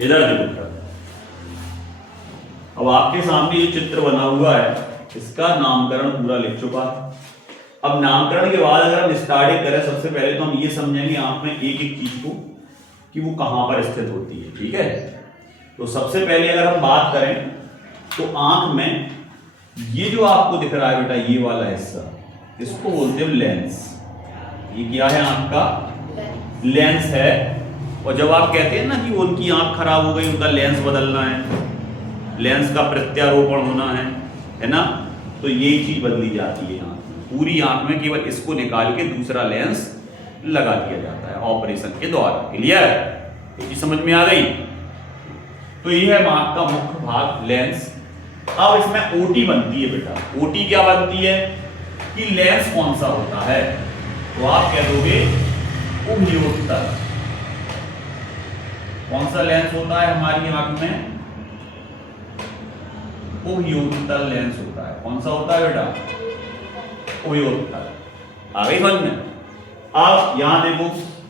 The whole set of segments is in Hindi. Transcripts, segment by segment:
इधर देखो बेटा, अब आपके सामने ये चित्र बना हुआ है, इसका नामकरण पूरा लिख चुका है। अब नामकरण के बाद अगर हम स्टार्टिंग करें, सबसे पहले तो हम ये समझेंगे आंख में एक एक चीज को कि वो कहां पर स्थित होती है। ठीक है, तो सबसे पहले अगर हम बात करें तो आंख में ये जो आपको दिख रहा है बेटा, ये वाला हिस्सा, इसको बोलते हैं लेंस। ये क्या है? आंख का लेंस है। और जब आप कहते हैं ना कि उनकी आंख खराब हो गई, उनका लेंस बदलना है, लेंस का प्रत्यारोपण होना है ना, तो यही चीज बदली जाती है आंख में। पूरी आंख में केवल इसको निकाल के दूसरा लेंस लगा दिया जाता है ऑपरेशन के द्वारा। क्लियर? ये चीज समझ में आ गई? तो ये है आंख का मुख्य भाग, लेंस। अब इसमें ओटी बनती है बेटा। ओटी क्या बनती है कि लेंस कौन सा होता है, तो आप कह दोगे उभयोत्तर। कौन सा लेंस होता है हमारी आंख में? उभयोत्तर लेंस होता है। कौन सा होता है बेटा? उभयोत्तर। आ गई समझ में? अब यहां देखो,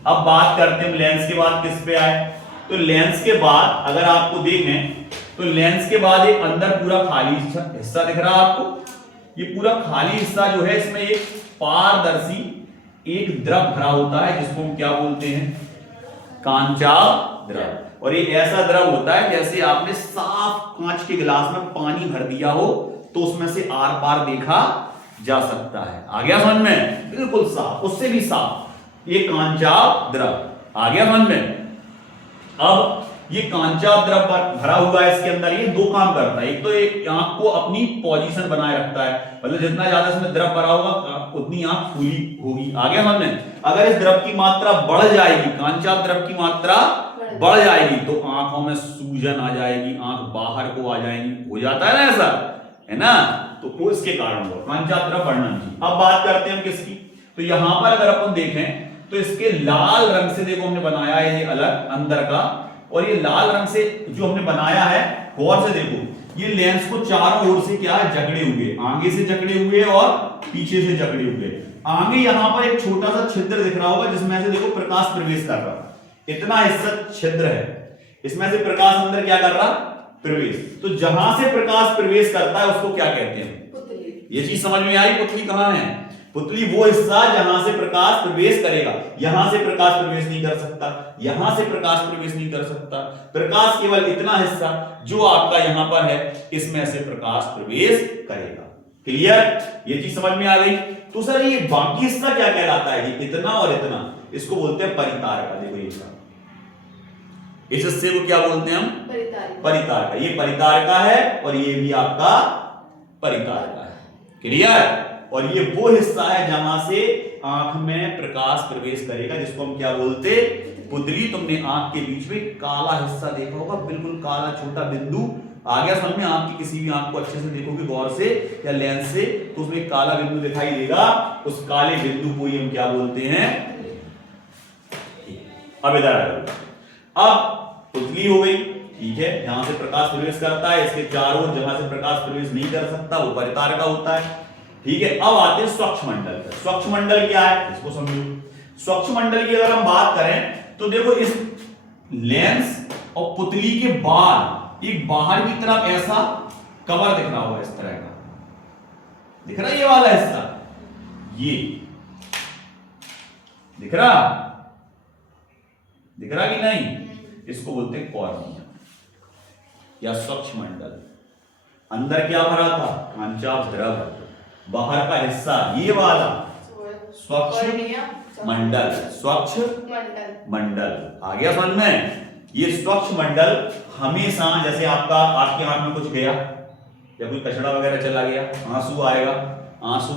अब बात करते हैं लेंस के बाद किस पे आए, तो लेंस के बाद अगर आपको देखें तो लेंस के बाद एक अंदर पूरा खाली हिस्सा दिख रहा है आपको। ये पूरा खाली हिस्सा जो है, इसमें एक पारदर्शी एक द्रव भरा होता है, जिसको हम क्या बोलते हैं? कांचाव द्रव। और ये ऐसा द्रव होता है जैसे आपने साफ कांच के गिलास में पानी भर दिया हो तो उसमें से आर पार देखा जा सकता है। आ गया समझ में? बिल्कुल साफ, उससे भी साफ, ये कांचाव द्रव। आ गया समझ में? अब ये कांचाव द्रव भरा हुआ है, इसके अंदर ये दो काम करता है। एक तो एक आंख को अपनी पोजीशन बनाए रखता है, मतलब जितना ज्यादा इसमें द्रव भरा होगा उतनी आंख खुली होगी। आ गया समझ में? अगर इस द्रव की मात्रा बढ़ जाएगी, कांचाव द्रव की मात्रा बढ़ जाएगी, तो आंखों में सूजन आ जाएगी, आंख बाहर को आ जाएगी। हो जाता है ना ऐसा, है ना? तो वो इसके कारण हुआ, कांचाव द्रव बढ़ना चाहिए। अब बात करते हैं हम किसकी, तो यहां पर अगर अपन देखें तो इसके लाल रंग से देखो हमने बनाया है ये अलग अंदर का, और ये लाल रंग से जो हमने बनाया है, गौर से देखो, ये लेंस को चारों ओर से क्या है? जकड़े हुए, आगे से जकड़े हुए और पीछे से जकड़े हुए। आगे यहां पर एक छोटा सा छिद्र दिख रहा होगा, जिसमें से देखो प्रकाश प्रवेश कर रहा है। इतना हिस्सा छिद्र है, इसमें से प्रकाश अंदर क्या कर रहा? प्रवेश। तो जहां से प्रकाश प्रवेश करता है उसको क्या कहते हैं? पुतली। ये चीज समझ में आई? पुतली कहां है? पुतली वो हिस्सा जहां से प्रकाश प्रवेश करेगा। यहां से प्रकाश प्रवेश नहीं कर सकता, यहां से प्रकाश प्रवेश नहीं कर सकता। प्रकाश केवल इतना हिस्सा जो आपका यहां पर है, इसमें से प्रकाश प्रवेश करेगा। क्लियर? ये चीज समझ में आ गई? तो सर ये बाकी हिस्सा क्या कहलाता है? ये इतना और इतना, इसको बोलते हैं परितारका। देखो ये इस हिस्से को क्या बोलते हैं हम? परितारका। ये परितारका है और ये भी आपका परितारका है। क्लियर? और ये वो हिस्सा है जहां से आंख में प्रकाश प्रवेश करेगा, जिसको हम क्या बोलते? पुतली। तुमने आंख के बीच में काला हिस्सा देखा होगा, बिल्कुल काला छोटा बिंदु। आ गया समझ में? आंख की किसी भी आंख को अच्छे से देखोगे गौर से या लेंस से, तो उसमें एक काला बिंदु दिखाई देगा। उस काले बिंदु को ही हम क्या बोलते हैं? अब इधर आ, अब पुतली हो गई, ठीक है, यहां से प्रकाश प्रवेश करता है, इसके चारों ओर जहां से प्रकाश प्रवेश नहीं कर सकता वो परितारका होता है। ठीक है, अब आते हैं स्वच्छ मंडल पर। स्वच्छ मंडल क्या है इसको समझो। स्वच्छ मंडल की अगर हम बात करें तो देखो, इस लेंस और पुतली के बाद एक बाहर की तरफ ऐसा कवर दिख रहा होगा, इस तरह का दिख रहा है, ये वाला हिस्सा, ये दिख रहा कि नहीं? इसको बोलते हैं कॉर्निया या स्वच्छ मंडल। अंदर क्या भरा था? कांचाव द्रव। बाहर का हिस्सा ये वाला स्वच्छ मंडल। स्वच्छ मंडल। आ गया समझ में? ये स्वच्छ मंडल हमेशा, जैसे आपका आपके आंख में कुछ गया या कोई कचरा वगैरह चला गया, आंसू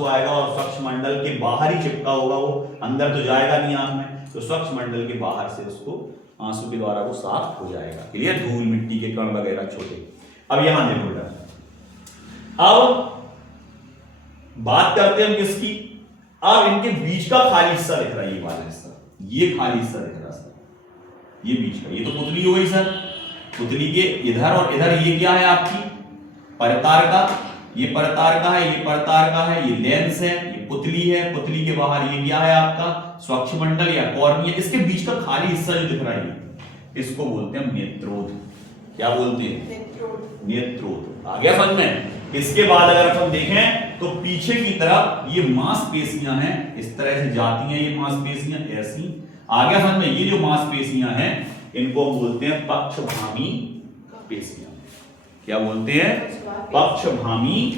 आएगा और स्वच्छ मंडल के बाहर ही चिपका होगा, वो अंदर तो जाएगा नहीं आंख में, तो स्वच्छ मंडल के बाहर से उसको आंसू के द्वारा वो साफ हो जाएगा। क्लियर? धूल मिट्टी के कण वगैरह छोटे। अब यहां देखो, अब बात करते हैं हम किसकी? अब इनके बीच का खाली हिस्सा दिख रहा है, ये वाला हिस्सा, ये खाली हिस्सा दिख रहा है, ये बीच का, ये तो पुतली हो गई सर। पुतली के इधर और इधर ये क्या है आपकी? परतारका। ये परतारका है, ये परतारका है, ये लेंस है, ये पुतली है। पुतली के बाहर ये क्या है आपका? स्वच्छ मंडल या कॉर्निया। इसके बीच का खाली हिस्सा जो दिख रहा है, इसको बोलते हैं नेत्रोध। क्या बोलते हैं? नेत्रोध। आ गया समझ में? इसके बाद अगर अपन देखें तो पीछे की तरफ ये मांसपेशियां हैं, इस तरह से जाती हैं ये मांसपेशियां ऐसी। आ गया समझ में? ये जो मांसपेशियां हैं इनको हम बोलते हैं पक्षभामी पेशियां। क्या बोलते हैं? पक्षभामी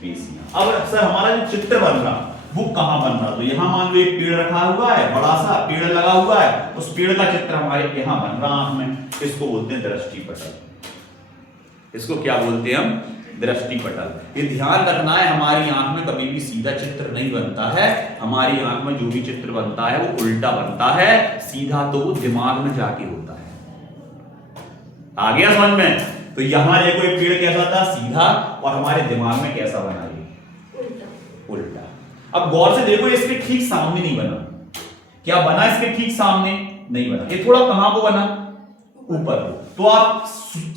पेशियां। अब सर हमारा जो चित्र बन रहा वो कहां बन रहा? तो यहां मान लो एक पेड़ रखा हुआ है, बड़ा सा पेड़ लगा हुआ है, उस पेड़ का चित्र हमारे यहां बन रहा आंख में। इसको बोलते हैं दृष्टिपटल। इसको क्या बोलते हैं हम? दृष्टिपटल। ये ध्यान रखना है, हमारी आंख में कभी भी सीधा चित्र नहीं बनता है। हमारी आंख में जो भी चित्र बनता है वो उल्टा बनता है, सीधा तो वो दिमाग में जाके होता है। आ गया समझ में? तो यहां देखो एक पेड़ कैसा था? सीधा। और हमारे दिमाग में कैसा बना? उल्टा। अब गौर से देखो, इसके ठीक सामने नहीं बना। क्या बना? इसके ठीक सामने नहीं बना। ये थोड़ा कहां को बना? ऊपर। तो आप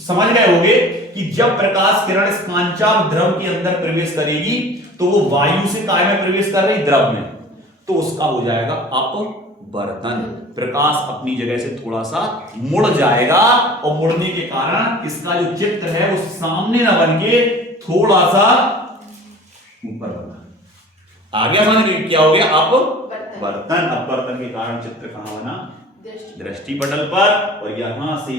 समझ गए होंगे कि जब प्रकाश किरण इस कांचाव द्रव के अंदर प्रवेश करेगी तो वो वायु से काय में प्रवेश कर रही? द्रव में। तो उसका हो जाएगा अपवर्तन। प्रकाश अपनी जगह से थोड़ा सा मुड़ जाएगा और मुड़ने के कारण इसका जो चित्र है वो सामने ना बन के थोड़ा सा ऊपर बना। आ गया समझ में? क्या हो गया? अपवर्तन। अपवर्तन के कारण चित्र कहां बना? दृष्टिपटल पर। और यहां से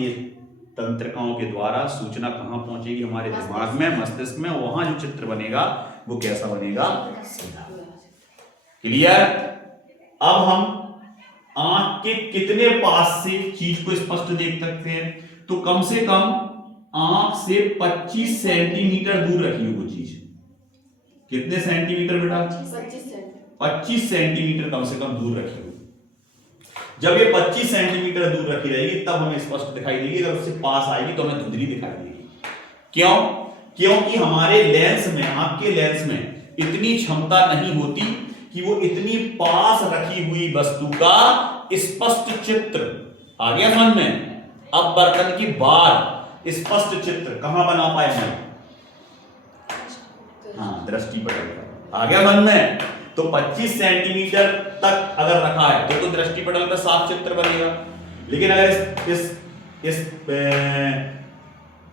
तंत्रिकाओं के द्वारा सूचना कहां पहुंचेगी? हमारे दिमाग में, मस्तिष्क में। वहां जो चित्र बनेगा वो कैसा बनेगा? सीधा। क्लियर? अब हम आंख के कितने पास से चीज को स्पष्ट देख सकते हैं? तो कम से कम आंख से 25 सेंटीमीटर दूर रखिए वो चीज। कितने सेंटीमीटर बेटा? 25 सेंटीमीटर कम से कम दूर रखिए। जब ये 25 सेंटीमीटर दूर रखी रहेगी तब हमें स्पष्ट दिखाई देगी। अगर उससे पास आएगी तो हमें धुंधली दिखाई देगी। क्यों? क्योंकि हमारे लेंस में, आंख के लेंस में इतनी क्षमता नहीं होती कि वो इतनी पास रखी हुई वस्तु का स्पष्ट चित्र, आ गया समझ में, अपवर्तन के बाद स्पष्ट चित्र कहां बना पाए हम? हाँ, दृष्टिपटल पर। आ गया मन में? तो 25 सेंटीमीटर तक अगर रखा है तो दृष्टिपटल पर साफ चित्र बनेगा। लेकिन अगर इस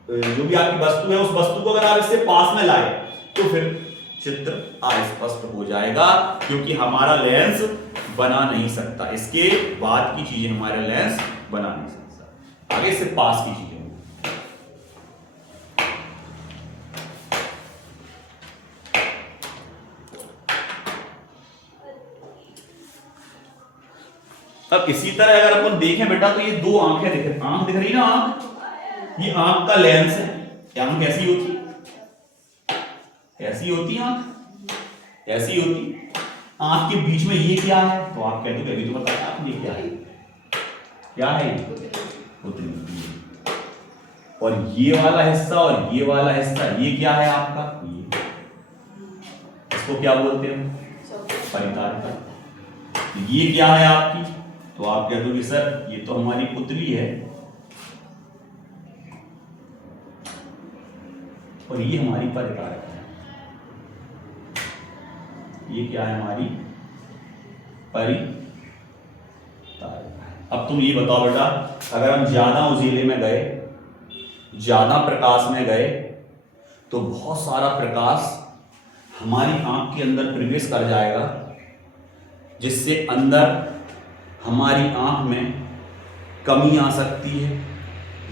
जो भी आपकी वस्तु है उस वस्तु को अगर आप इससे पास में लाए तो फिर चित्र अस्पष्ट हो जाएगा, क्योंकि हमारा लेंस बना नहीं सकता। इसके बाद की चीजें हमारा लेंस बना नहीं सकता, आगे से पास की चीजें। अब इसी तरह अगर अपन देखें बेटा तो ये दो आंखें दिख, आंख दिख रही ना, आंख, ये आंख का लेंस है। आंख कैसी होती? कैसी होती आंख? ऐसी होती। आंख के बीच में ये क्या है? तो आप कहते हो अभी तो बताया आप, ये क्या है? क्या है? पुतली। और ये वाला हिस्सा और ये वाला हिस्सा, ये क्या है आपका? ये, इसको क्या बोलते हैं? परितारिका। ये क्या है आपकी? तो आप कहते हो कि सर ये तो हमारी पुतली है और ये हमारी परितारिका है। ये क्या है? हमारी परितारिका है। अब तुम ये बताओ बेटा, अगर हम ज्यादा उजीले में गए, ज्यादा प्रकाश में गए, तो बहुत सारा प्रकाश हमारी आंख के अंदर प्रवेश कर जाएगा, जिससे अंदर हमारी आंख में कमी आ सकती है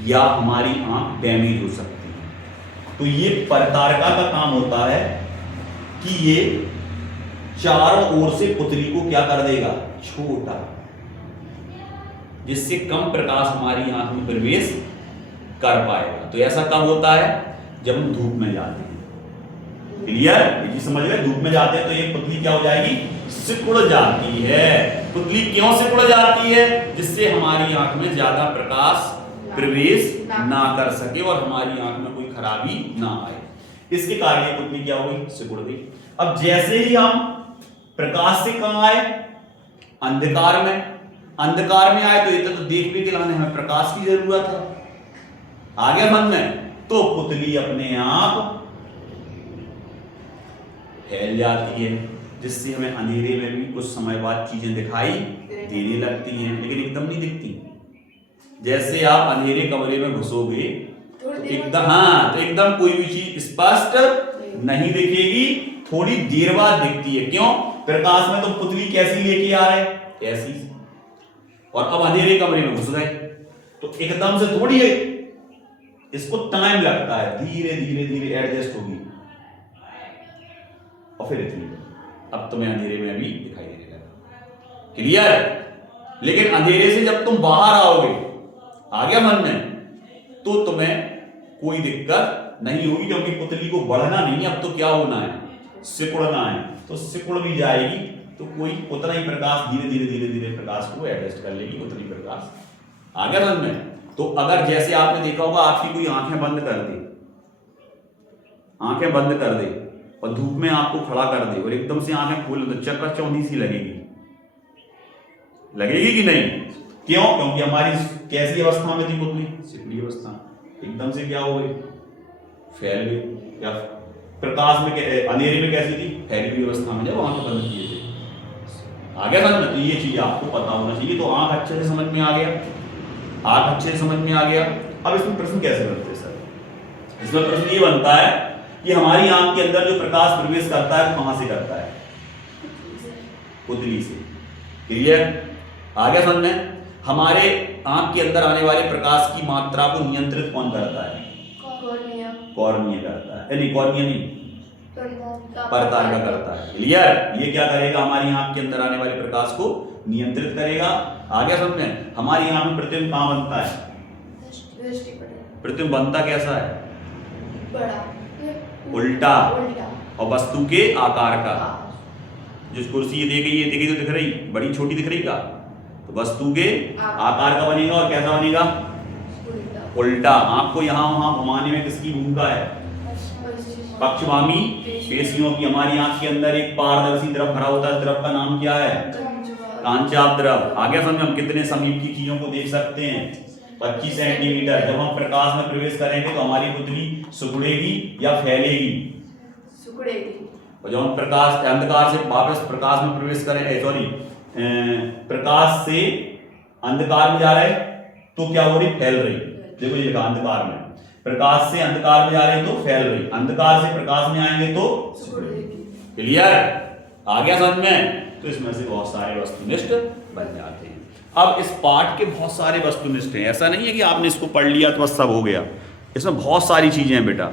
या हमारी आंख डैमेज हो सकती है। तो ये परितारिका का काम होता है कि ये चारों ओर से पुतली को क्या कर देगा? छोटा, जिससे कम प्रकाश हमारी आंख में प्रवेश कर पाएगा। तो ऐसा कब होता है? जब हम धूप में जाते हैं। क्लियर? ये समझ गए? धूप में जाते हैं तो ये पुतली क्या हो जाएगी? सिकुड़ जाती है। पुतली क्यों सिकुड़ जाती है? जिससे हमारी आंख में ज्यादा प्रकाश प्रवेश ना कर सके और हमारी आंख में कोई खराबी ना आए। इसके कारण ये पुतली क्या हो गई? सिकुड़ गई। अब जैसे ही हम प्रकाश से कहां आए? अंधकार में। अंधकार में आए तो ये तो देख भी दिलाने हमें प्रकाश की जरूरत है। आ गया मन में? तो पुतली अपने आप फैल जाती है, जिससे हमें अंधेरे में भी कुछ समय बाद चीजें दिखाई देने लगती हैं, लेकिन एकदम नहीं दिखती। जैसे आप अंधेरे कमरे में घुसोगे तो एकदम, हाँ, तो एकदम कोई भी चीज स्पष्ट नहीं दिखेगी, थोड़ी देर बाद दिखती है। क्यों? प्रकाश में तो पुतली कैसी लेके आ रहे, ऐसी, और अब अंधेरे कमरे में घुस गए तो एकदम से थोड़ी है, इसको टाइम लगता है, धीरे धीरे धीरे एडजस्ट होगी और फिर इतनी, अब तुम्हें अंधेरे में अभी दिखाई देने लगा। क्लियर? लेकिन अंधेरे से जब तुम बाहर आओगे, आ गया मन में, तो तुम्हें कोई दिक्कत नहीं होगी, क्योंकि पुतली को बढ़ना नहीं, अब तो क्या होना है, सिकुड़ना है, तो सिकुड़ भी जाएगी, तो कोई उतना ही प्रकाश धीरे धीरे धीरे धीरे प्रकाश को एडजस्ट कर लेगी, उतनी प्रकाश। आ गया मन में? तो अगर जैसे आपने देखा होगा, आपकी कोई आंखें बंद कर दे, आंखें बंद कर दे और धूप में आपको खड़ा कर दे और एकदम से आंखें खोल दे, चक्कर चौंधी सी लगेगी, लगेगी कि नहीं? क्यों? क्योंकि हमारी कैसी अवस्था में थी पुतली, सिकुड़ी अवस्था, एकदम से क्या हो गई, फैल गई। या प्रकाश में, अंधेरे में कैसी थी, फैली हुई अवस्था में जब आंखें बंद किए थे। आ गया समझ में? तो ये चीज आपको पता होना चाहिए। तो आंख अच्छे से समझ में आ गया, आंख अच्छे से समझ में आ गया। अब इसमें प्रश्न कैसे बनते हैं सर? इसमें प्रश्न ये बनता है कि हमारी आंख के अंदर जो प्रकाश प्रवेश करता है वो कहां से करता है, पुतली से। क्लियर? आ गया समझ में? हमारे आंख के अंदर आने वाले प्रकाश की मात्रा को नियंत्रित कौन करता है, कॉर्निया करता है, नहीं कॉर्निया नहीं, परकार का करता है। क्लियर? ये क्या करेगा, हमारी आंख के अंदर आने वाले प्रकाश को नियंत्रित करेगा। आ गया समझ में? हमारी आंख में प्रतिबिंब कहां बनता है, प्रतिबिंब बनता कैसा है, उल्टा, और वस्तु के आकार का। जिस कुर्सी ये देखी तो दिख रही, बड़ी छोटी दिख रही का, तो वस्तु के आकार का बनेगा, और कैसा बनेगा, उल्टा। आपको यहां वहां घुमाने में किसकी भूमिका है, पक्षवामी पेशियों की। हमारी आंख के अंदर एक पारदर्शी द्रव भरा होता है, द्रव का नाम क्या है, कांचाप द्रव। आगे समझ, हम कितने समीप की चीजों को देख सकते हैं, 25 सेंटीमीटर। जब हम प्रकाश में प्रवेश करेंगे तो हमारी पुतली सिकुड़ेगी या फैलेगी, सिकुड़ेगी। और जब हम प्रकाश अंधकार से वापस प्रकाश में प्रवेश करेंगे, सॉरी प्रकाश से अंधकार में जा रहे तो क्या हो रही, फैल रही। देखो ये लिखा, अंधकार में, प्रकाश से अंधकार में जा रहे तो फैल रही, अंधकार से प्रकाश में आएंगे तो सिकुड़ेगी। क्लियर? आ गया समझ में? तो इसमें से बहुत सारे वस्तुनिष्ठ बन जाते हैं। अब इस पाठ के बहुत सारे वस्तुनिष्ठ हैं, ऐसा नहीं है कि आपने इसको पढ़ लिया तो बस सब हो गया। इसमें बहुत सारी चीजें हैं बेटा।